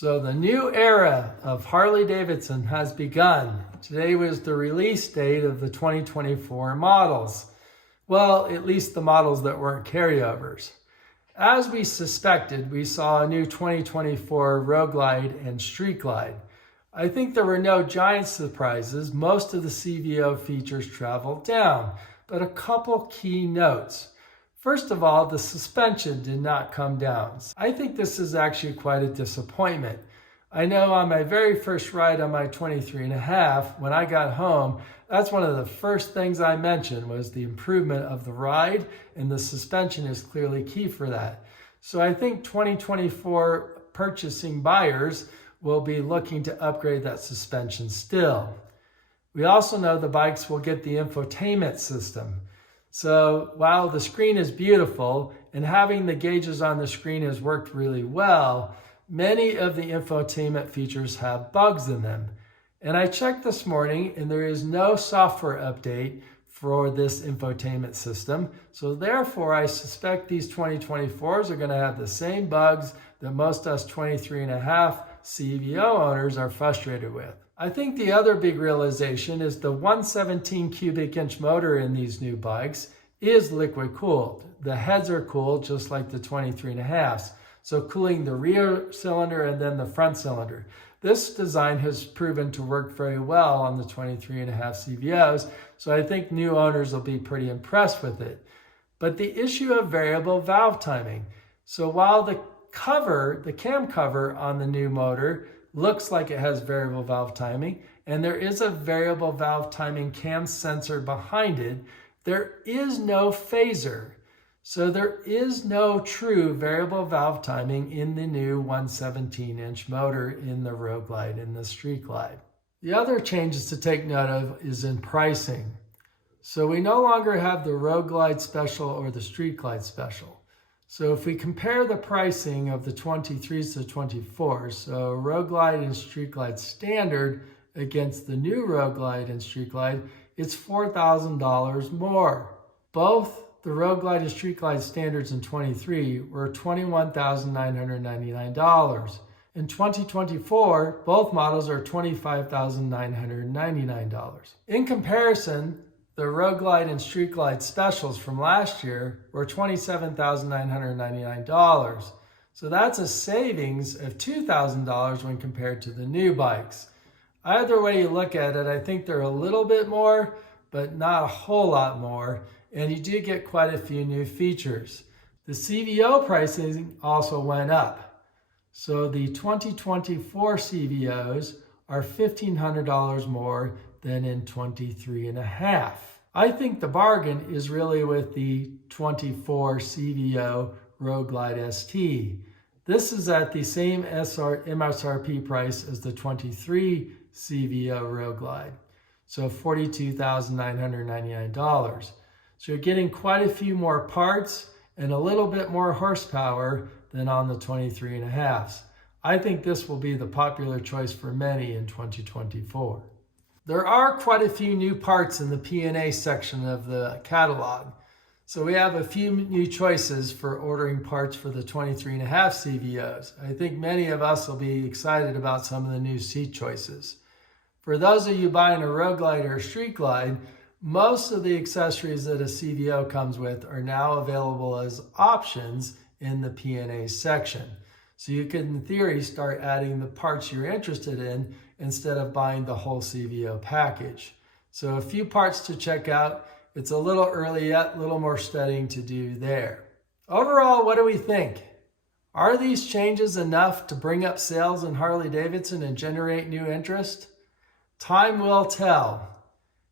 So the new era of Harley Davidson has begun. Today was the release date of the 2024 models. Well, at least the models that weren't carryovers. As we suspected, we saw a new 2024 Road Glide and Street Glide. I think there were no giant surprises. Most of the CVO features traveled down, but a couple key notes. First of all, the suspension did not come down. I think this is actually quite a disappointment. I know on my very first ride on my 23.5, when I got home, that's one of the first things I mentioned was the improvement of the ride, and the suspension is clearly key for that. So I think 2024 purchasing buyers will be looking to upgrade that suspension still. We also know the bikes will get the infotainment system. So while the screen is beautiful and having the gauges on the screen has worked really well, many of the infotainment features have bugs in them. And I checked this morning and there is no software update for this infotainment system. So therefore, I suspect these 2024s are going to have the same bugs that most us 23.5 CVO owners are frustrated with. I think the other big realization is the 117 cubic inch motor in these new bikes is liquid cooled. The heads are cooled just like the 23.5s. So cooling the rear cylinder and then the front cylinder. This design has proven to work very well on the 23.5 CVOs. So I think new owners will be pretty impressed with it. But the issue of variable valve timing. So while the cam cover on the new motor looks like it has variable valve timing, and there is a variable valve timing cam sensor behind it, there is no phaser. So there is no true variable valve timing in the new 117-inch motor in the Road Glide and the Street Glide. The other changes to take note of is in pricing. So we no longer have the Road Glide Special or the Street Glide Special. So if we compare the pricing of the 23s to 24s, so Road Glide and Street Glide Standard against the new Road Glide and Street Glide, it's $4,000 more. Both the Road Glide and Street Glide Standards in 23 were $21,999. In 2024, both models are $25,999. In comparison, the Road Glide and Street Glide Specials from last year were $27,999. So that's a savings of $2,000 when compared to the new bikes. Either way you look at it, I think they're a little bit more, but not a whole lot more. And you do get quite a few new features. The CVO pricing also went up. So the 2024 CVOs are $1,500 more than in 23.5. I think the bargain is really with the 24 CVO Road Glide ST. This is at the same MSRP price as the 23 CVO Road Glide. So $42,999. So you're getting quite a few more parts and a little bit more horsepower than on the 23.5s. I think this will be the popular choice for many in 2024. There are quite a few new parts in the P&A section of the catalog. So we have a few new choices for ordering parts for the 23.5 CVOs. I think many of us will be excited about some of the new seat choices. For those of you buying a Road Glide or a Street Glide, most of the accessories that a CVO comes with are now available as options in the P&A section. So you can, in theory, start adding the parts you're interested in instead of buying the whole CVO package. So a few parts to check out. It's a little early yet, a little more studying to do there. Overall, what do we think? Are these changes enough to bring up sales in Harley Davidson and generate new interest? Time will tell.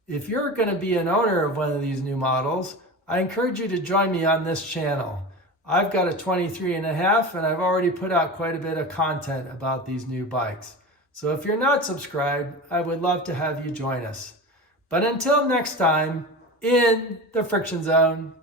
If you're going to be an owner of one of these new models, I encourage you to join me on this channel. I've got a 23.5 and I've already put out quite a bit of content about these new bikes. So if you're not subscribed, I would love to have you join us. But until next time, in the Friction Zone.